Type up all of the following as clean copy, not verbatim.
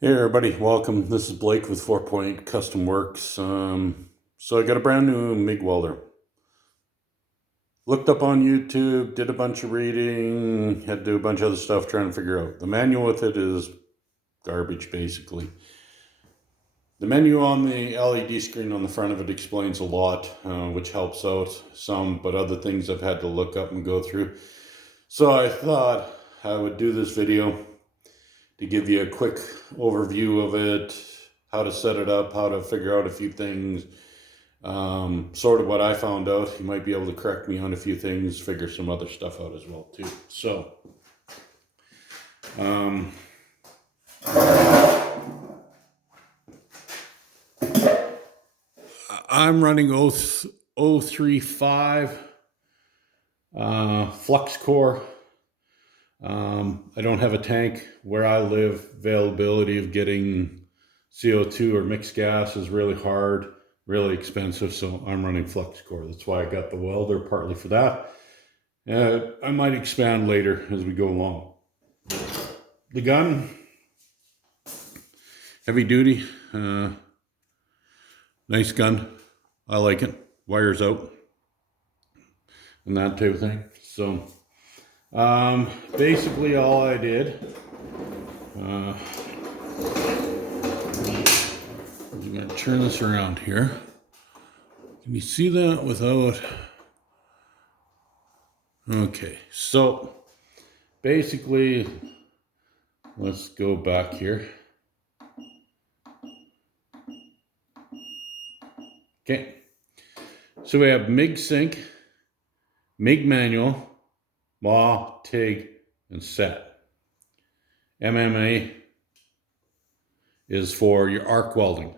Hey everybody, welcome. This is Blake with 4 Point Custom Works. So I got a brand new MIG welder. Looked up on YouTube, did a bunch of reading, had to do a bunch of other stuff trying to figure out. The manual with it is garbage basically. The menu on the LED screen on the front of it explains a lot, which helps out some, but other things I've had to look up and go through. So I thought I would do this video to give you a quick overview of it, how to set it up, how to figure out a few things, sort of what I found out. You might be able to correct me on a few things, figure some other stuff out as well too. So, I'm running 035 flux core. I don't have a tank where I live. Availability of getting CO2 or mixed gas is really hard, really expensive, so I'm running flux core. That's why I got the welder, partly for that. I might expand later as we go along. The gun, heavy duty, nice gun. I like it. Wires out and that type of thing. So basically all I did, I'm going to turn this around here. Can you see that without? Okay, so basically, let's go back here. Okay, so we have MIG sync, MIG manual, MAW, TIG, and set. MMA is for your arc welding.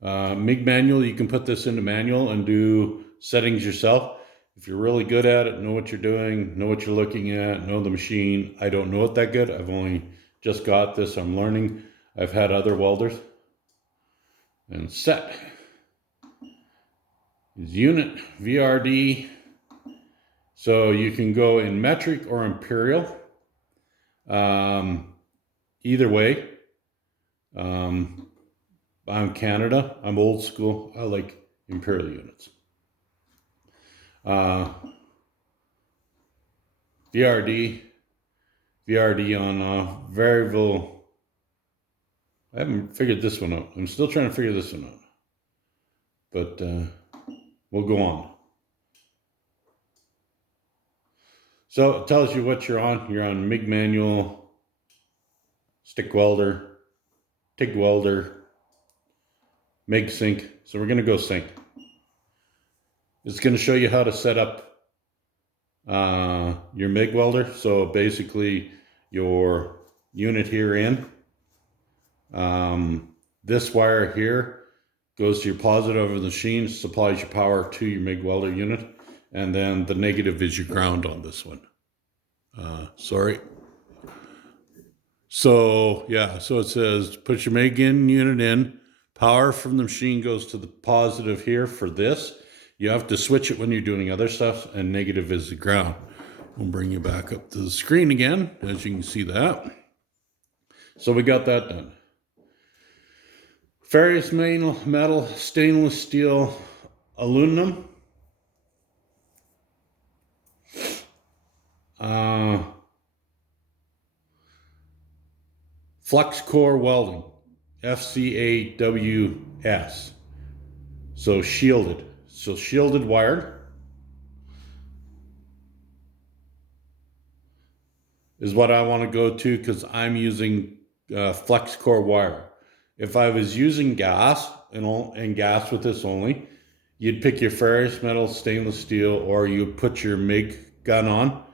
MIG manual, you can put this into manual and do settings yourself. If you're really good at it, know what you're doing, know what you're looking at, know the machine. I don't know it that good. I've only just got this. I'm learning. I've had other welders. And set is unit, VRD. So you can go in metric or imperial. Either way. I'm Canada. I'm old school. I like imperial units. VRD on variable. I haven't figured this one out. I'm still trying to figure this one out. But we'll go on. So it tells you what you're on. You're on MIG manual, stick welder, TIG welder, MIG sync. So we're going to go sync. It's going to show you how to set up your MIG welder. So basically your unit here in. This wire here goes to your positive of the machine, supplies your power to your MIG welder unit. And then the negative is your ground on this one. Sorry. So yeah, so it says put your MIG unit in. Power from the machine goes to the positive here for this. You have to switch it when you're doing other stuff, and negative is the ground. We'll bring you back up to the screen again, as you can see that. So we got that done. Ferrous metal, stainless steel, aluminum. Flux core welding, FCAWS. So shielded. So shielded wired is what I want to go to because I'm using flux core wire. If I was using gas and gas with this only, you'd pick your ferrous metal, stainless steel, or you put your MIG gun on.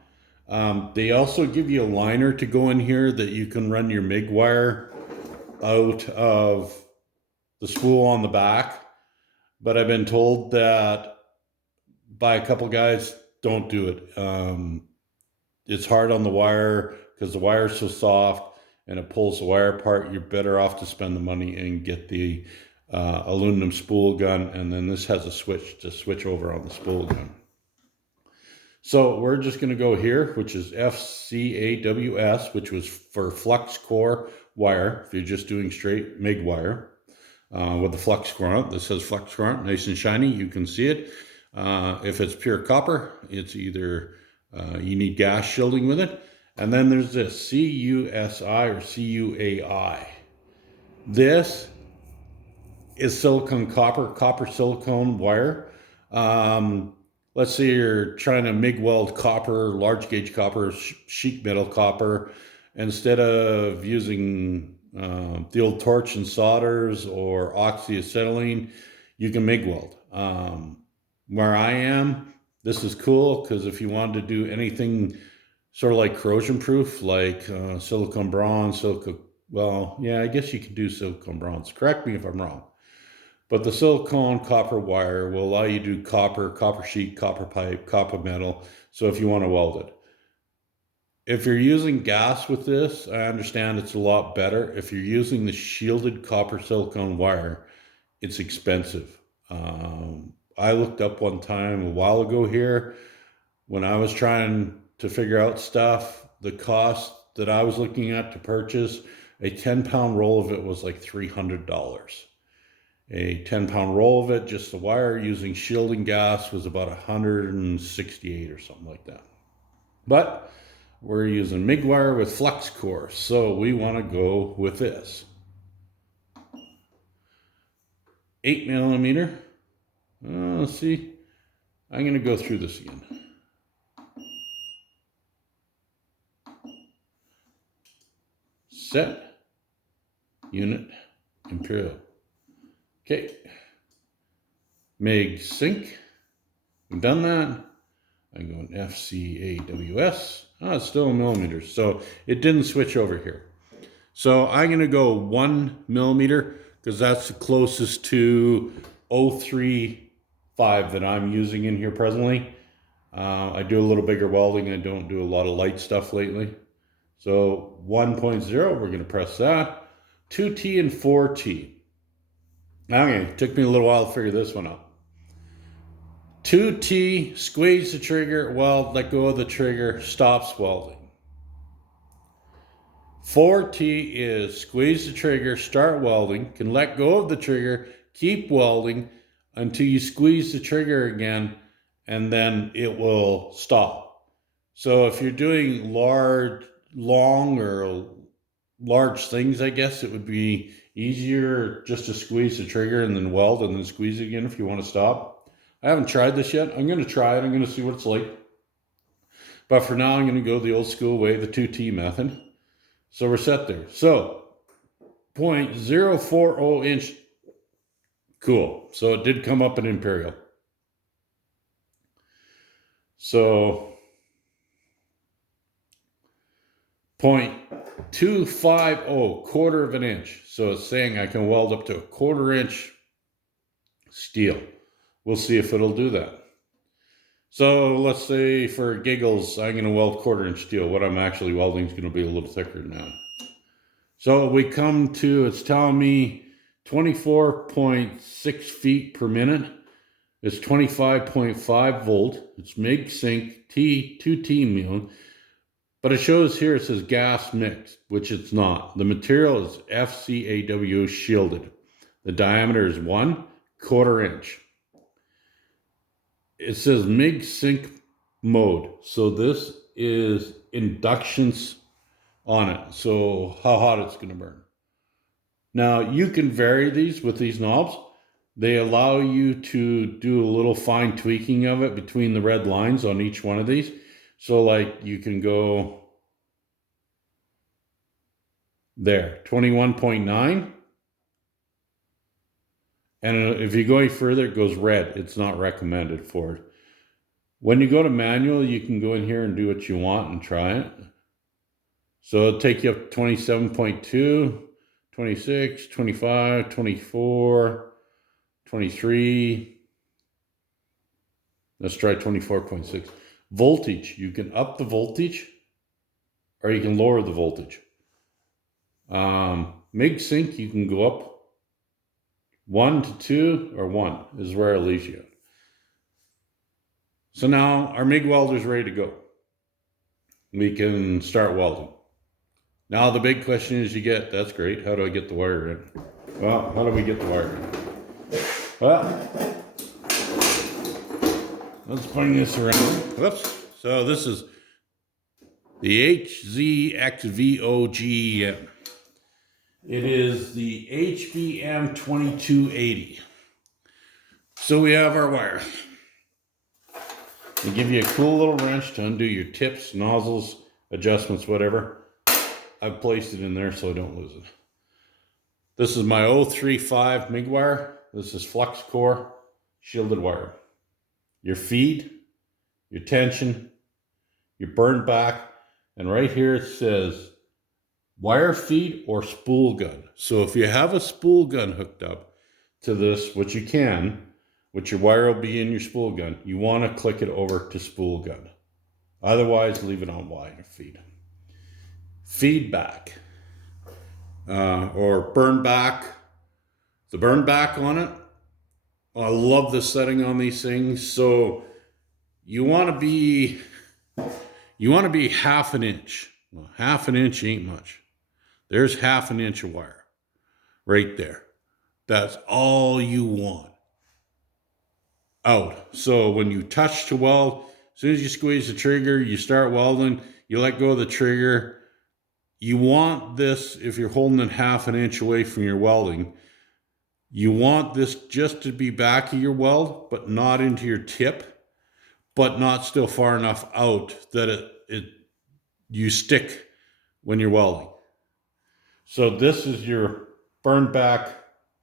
They also give you a liner to go in here that you can run your MIG wire out of the spool on the back. But I've been told that by a couple guys, don't do it. It's hard on the wire because the wire is so soft and it pulls the wire apart. You're better off to spend the money and get the aluminum spool gun. And then this has a switch to switch over on the spool gun. So we're just going to go here, which is FCAWS, which was for flux core wire. If you're just doing straight MIG wire with the flux core on it, this says flux core on it, nice and shiny. You can see it. If it's pure copper, it's either you need gas shielding with it. And then there's this CUSI or CUAI. This is silicon copper silicone wire. Let's say you're trying to MIG weld copper, large gauge copper, sheet metal copper. Instead of using the old torch and solders or oxyacetylene, you can MIG weld. Where I am, this is cool because if you wanted to do anything sort of like corrosion proof, like silicone bronze, well, yeah, I guess you could do silicone bronze. Correct me if I'm wrong. But the silicone copper wire will allow you to do copper sheet, copper pipe, copper metal. So if you want to weld it. If you're using gas with this, I understand it's a lot better. If you're using the shielded copper silicone wire, it's expensive. I looked up one time a while ago here when I was trying to figure out stuff, the cost that I was looking at to purchase a 10-pound roll of it was like $300. A 10-pound roll of it, just the wire using shielding gas, was about 168 or something like that. But we're using MIG wire with flux core, so we want to go with this. 8mm. Let's see. I'm going to go through this again. Set, unit, imperial. Okay, MIG sync, we've done that. I'm going FCAWS, it's still in millimeters, so it didn't switch over here. So I'm gonna go 1mm because that's the closest to 035 that I'm using in here presently. I do a little bigger welding, I don't do a lot of light stuff lately. So 1.0, we're gonna press that. 2T and 4T. Okay, it took me a little while to figure this one out. 2T, squeeze the trigger, weld, let go of the trigger, stops welding. 4T is squeeze the trigger, start welding, can let go of the trigger, keep welding until you squeeze the trigger again, and then it will stop. So if you're doing long or large things, I guess it would be easier just to squeeze the trigger and then weld and then squeeze it again if you want to stop. I haven't tried this yet. I'm going to try it. I'm going to see what it's like. But for now, I'm going to go the old school way, the 2T method. So we're set there. So 0.040 inch. Cool. So it did come up in imperial. So 0.250, quarter of an inch. So it's saying I can weld up to a 1/4 inch steel. We'll see if it'll do that. So let's say for giggles, I'm going to weld 1/4 inch steel. What I'm actually welding is going to be a little thicker now. So we come to, it's telling me 24.6 feet per minute. It's 25.5 volt. It's MIG sync, 2T million. But it shows here, it says gas mixed, which it's not. The material is FCAW shielded. The diameter is 1/4 inch. It says MIG sync mode. So this is inductions on it. So how hot it's going to burn. Now you can vary these with these knobs. They allow you to do a little fine tweaking of it between the red lines on each one of these. So like you can go there, 21.9. And if you go any further, it goes red. It's not recommended for it. When you go to manual, you can go in here and do what you want and try it. So it'll take you up to 27.2, 26, 25, 24, 23. Let's try 24.6. Voltage, you can up the voltage or you can lower the voltage. MIG sync, you can go up 1 to 2 or 1 is where it leaves you. So now our MIG welder is ready to go. We can start welding. Now the big question is that's great, how do I get the wire in? Well, how do we get the wire in? Well, let's bring this around. Whoops. So this is the HZXVOGEM. It is the HBM2280. So we have our wire. They give you a cool little wrench to undo your tips, nozzles, adjustments, whatever. I've placed it in there so I don't lose it. This is my 035 MIG wire. This is flux core shielded wire. Your feed, your tension, your burn back, and right here it says wire feed or spool gun. So if you have a spool gun hooked up to this, which you can, which your wire will be in your spool gun, you want to click it over to spool gun. Otherwise, leave it on wire feed. Feedback or burn back. The burn back on it, I love the setting on these things. So you want to be half an inch. Well, half an inch ain't much. There's half an inch of wire right there. That's all you want out. So when you touch to weld, as soon as you squeeze the trigger, you start welding, you let go of the trigger. You want this, if you're holding it half an inch away from your welding, you want this just to be back of your weld, but not into your tip, but not still far enough out that you stick when you're welding. So this is your burn back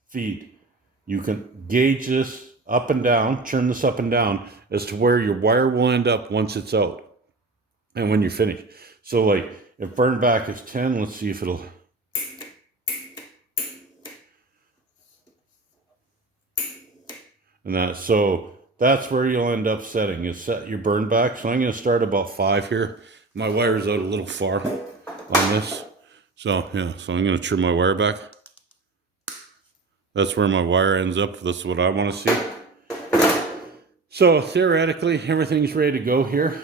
feed. You can gauge this up and down, turn this up and down as to where your wire will end up once it's out and when you're finished. So like if burn back is 10, let's see if it'll. And so that's where you'll end up setting, is set your burn back. So I'm going to start about 5 here. My wire's out a little far on this. So yeah, so I'm going to trim my wire back. That's where my wire ends up. This is what I want to see. So theoretically, everything's ready to go here.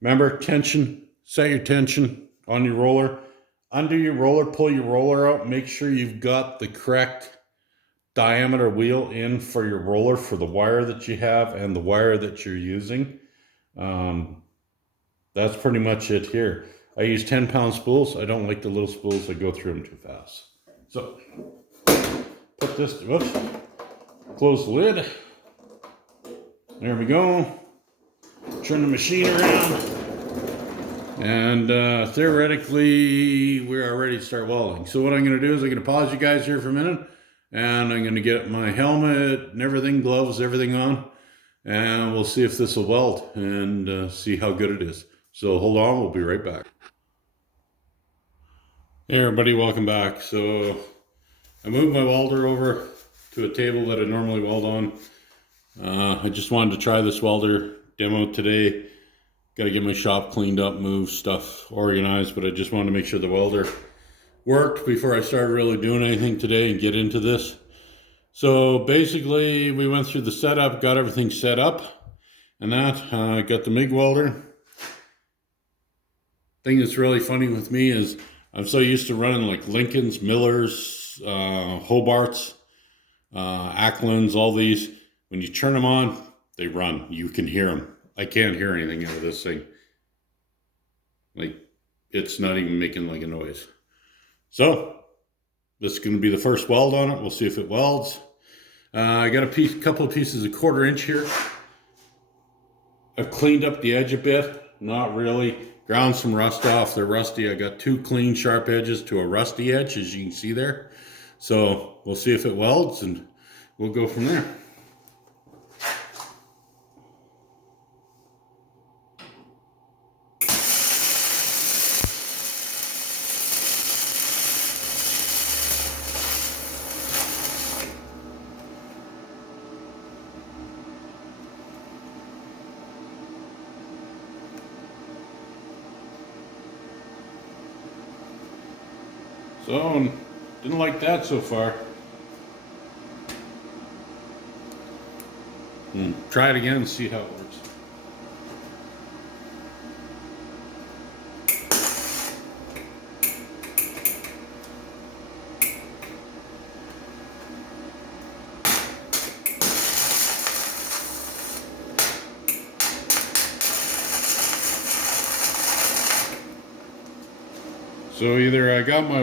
Remember, tension, set your tension on your roller. Undo your roller, pull your roller out. Make sure you've got the correct diameter wheel in for your roller for the wire that you have and the wire that you're using. That's pretty much it here. I use 10-pound spools. I don't like the little spools that go through them too fast. So put this, whoops, close the lid. There we go. Turn the machine around. And theoretically, we are ready to start welding. So what I'm going to do is I'm going to pause you guys here for a minute. And I'm going to get my helmet and everything, gloves, everything on. And we'll see if this will weld and see how good it is. So hold on, we'll be right back. Hey everybody, welcome back. So I moved my welder over to a table that I normally weld on. I just wanted to try this welder demo today. Got to get my shop cleaned up, move stuff organized, but I just wanted to make sure the welder worked before I started really doing anything today and get into this. So basically we went through the setup, got everything set up and that. Got the MIG welder. Thing that's really funny with me is I'm so used to running like Lincolns, Millers, Hobarts, Acklins, all these. When you turn them on, they run. You can hear them. I can't hear anything out of this thing. Like, it's not even making like a noise. So, this is going to be the first weld on it. We'll see if it welds. I got a couple of pieces of 1/4 inch here. I've cleaned up the edge a bit. Not really. Ground some rust off. They're rusty. I got 2 clean sharp edges to a rusty edge, as you can see there. So, we'll see if it welds and we'll go from there. So, didn't like that so far. and try it again and see how it works. So either I got my,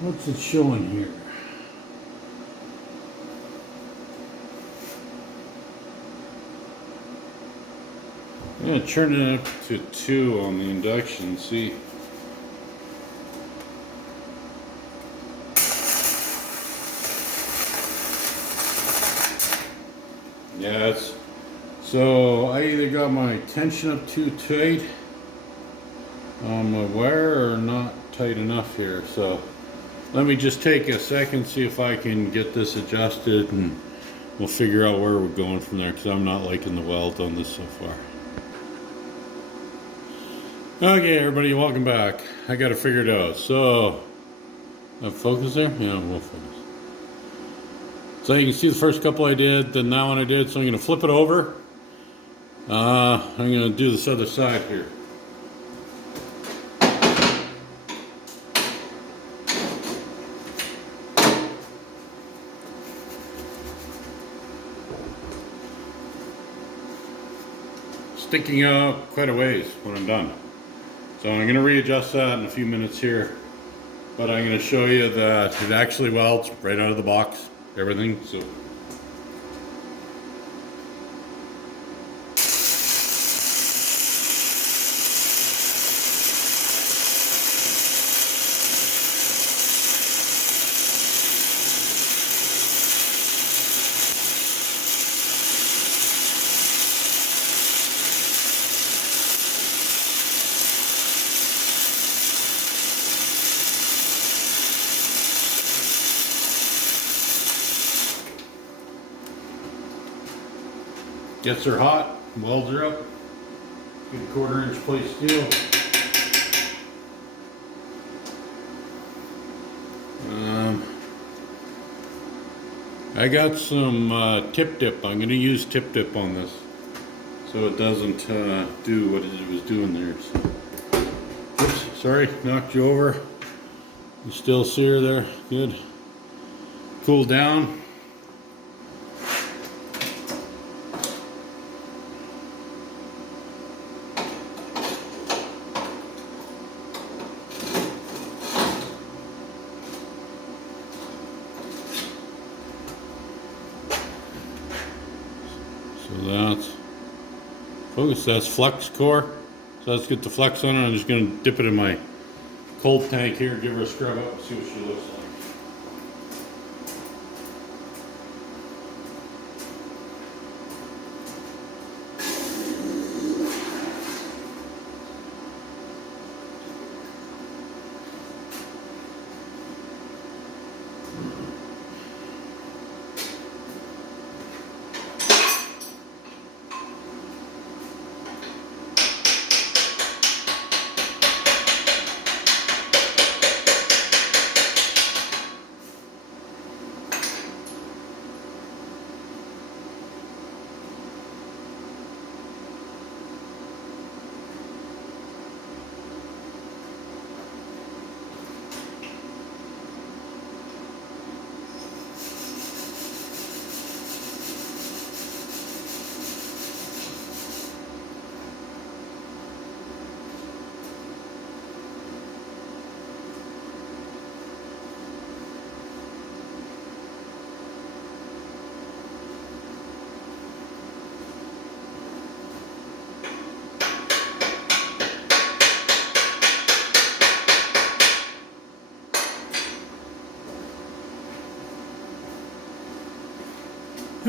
what's it showing here? I'm gonna turn it up to 2 on the induction, see. Yeah, so I either got my tension up too tight on my wire or not tight enough here. So let me just take a second, see if I can get this adjusted, and we'll figure out where we're going from there, because I'm not liking the weld on this so far. Okay, everybody, welcome back. I got it figured out. So, focus there? Yeah, we'll focus. So you can see the first couple I did, then that one I did. So I'm going to flip it over. I'm going to do this other side here. Sticking out quite a ways when I'm done. So I'm going to readjust that in a few minutes here. But I'm going to show you that it actually welds right out of the box, everything. So gets her hot, welds her up. Good 1/4 inch plate steel. I got some tip dip. I'm going to use tip dip on this so it doesn't do what it was doing there. So. Oops, sorry, knocked you over. You still see her there? Good. Cool down. So that's focus, that's flex core. So let's get the flex on it. I'm just going to dip it in my cold tank here, give her a scrub up and see what she looks like.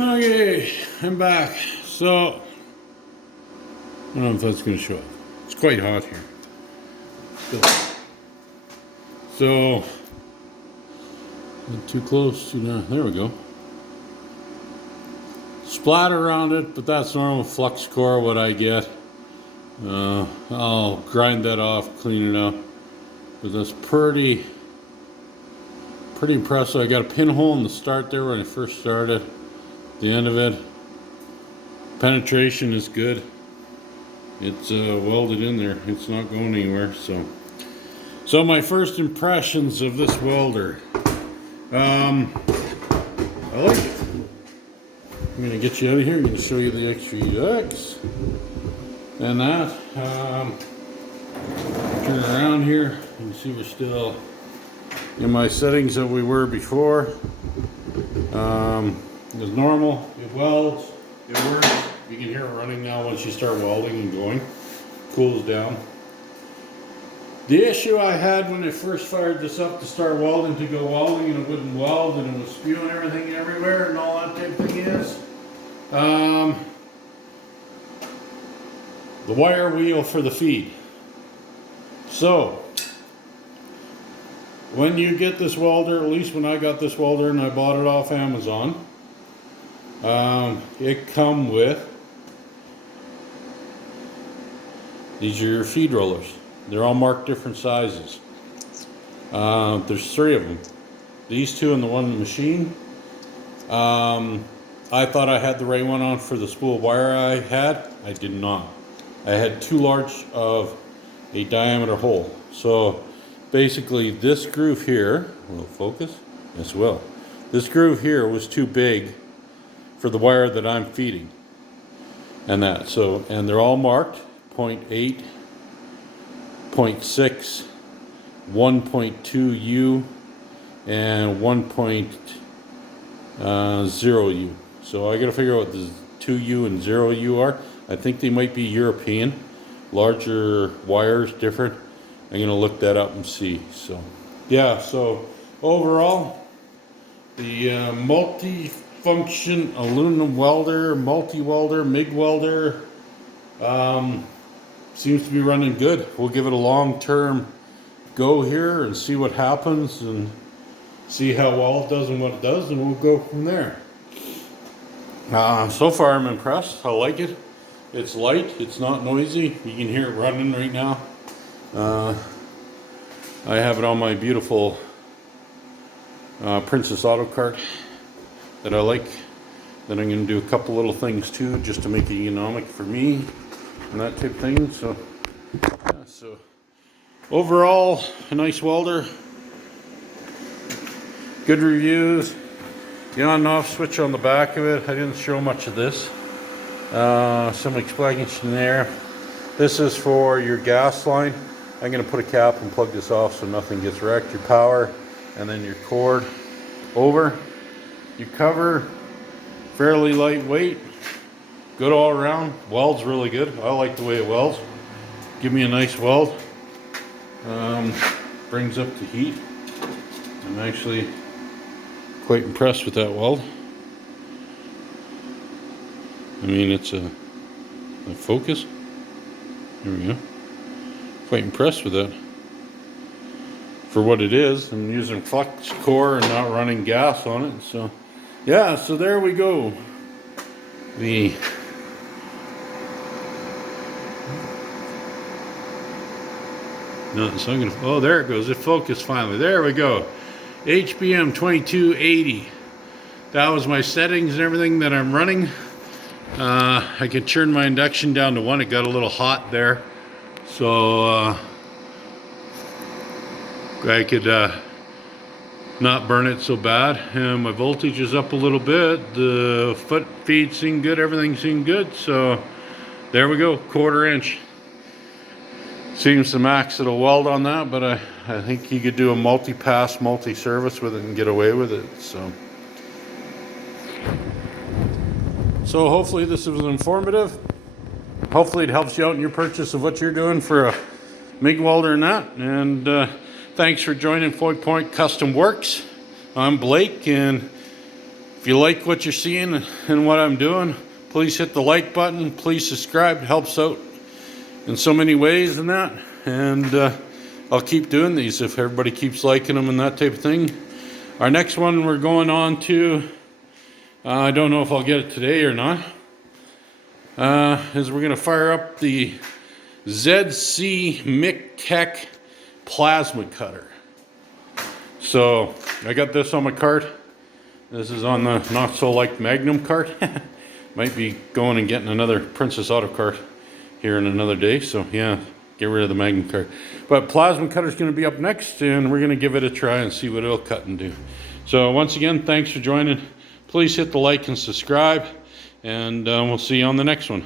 Okay, I'm back. So, I don't know if that's going to show up. It's quite hot here. So, not too close to there we go. Splatter around it, but that's normal flux core, what I get. I'll grind that off, clean it up. But that's pretty impressive. I got a pinhole in the start there when I first started. The end of it. Penetration is good. It's welded in there. It's not going anywhere. So my first impressions of this welder. I like it. I'm gonna get you out of here. I'm gonna show you the XVX and that. Turn around here. You can see we're still in my settings that we were before. It's normal. It welds. It works. You can hear it running now once you start welding and going. Cools down. The issue I had when I first fired this up to start welding to go welding and it wouldn't weld and it was spewing everything everywhere and all that type of thing is the wire wheel for the feed. So when you get this welder, at least when I got this welder and I bought it off Amazon, it come with these are your feed rollers. They're all marked different sizes. There's 3 of them. These 2 and the one in the machine. I thought I had the right one on for the spool of wire I had. I did not. I had too large of a diameter hole. So basically this groove here, will it focus? Yes, it will. This groove here was too big for the wire that I'm feeding. And that, so, and they're all marked 0.8, 0.6, 1.2 U, and 1.0 U. So I gotta figure out what the 2U and 0U are. I think they might be European, larger wires, different. I'm gonna look that up and see. So yeah, so overall, the multi-function aluminum welder, multi-welder, MIG welder, seems to be running good. We'll give it a long-term go here and see what happens and see how well it does and what it does, and we'll go from there. So far I'm impressed. I like it. It's light. It's not noisy. You can hear it running right now. I have it on my beautiful Princess Auto cart that I like. Then I'm going to do a couple little things too just to make it economic for me and that type of thing. So, yeah, so overall, a nice welder. Good reviews. The on and off switch on the back of it. I didn't show much of this. Some explanation there. This is for your gas line. I'm going to put a cap and plug this off so nothing gets wrecked. Your power and then your cord over. Your cover, fairly lightweight. Good all around. Welds really good. I like the way it welds. Give me a nice weld. Brings up the heat. I'm actually quite impressed with that weld. I mean, it's a focus. There we go. Quite impressed with that. For what it is, I'm using flex core and not running gas on it. So, yeah, so there we go. Oh, there it goes. It focused finally. There we go. HBM2280. That was my settings and everything that I'm running. I can turn my induction down to 1. It got a little hot there. So I could not burn it so bad. And my voltage is up a little bit. The foot feed seemed good. Everything seemed good. So there we go. 1/4 inch. Seems the max it'll weld on that, but I think you could do a multi-pass, multi-service with it and get away with it. So hopefully this was informative. Hopefully it helps you out in your purchase of what you're doing for a MIG welder and that. And thanks for joining Floyd Point Custom Works. I'm Blake, and if you like what you're seeing and what I'm doing, please hit the like button. Please subscribe. It helps out in so many ways and that. And I'll keep doing these if everybody keeps liking them and that type of thing. Our next one we're going on to, I don't know if I'll get it today or not, is we're going to fire up the ZC Mic Tech plasma cutter. So I got this on my cart. This is on the not so like Magnum cart. Might be going and getting another Princess Auto cart here in another day. So yeah, get rid of the Magnum cart. But plasma cutter's going to be up next, and we're going to give it a try and see what it'll cut and do. So once again, thanks for joining. Please hit the like and subscribe, and we'll see you on the next one.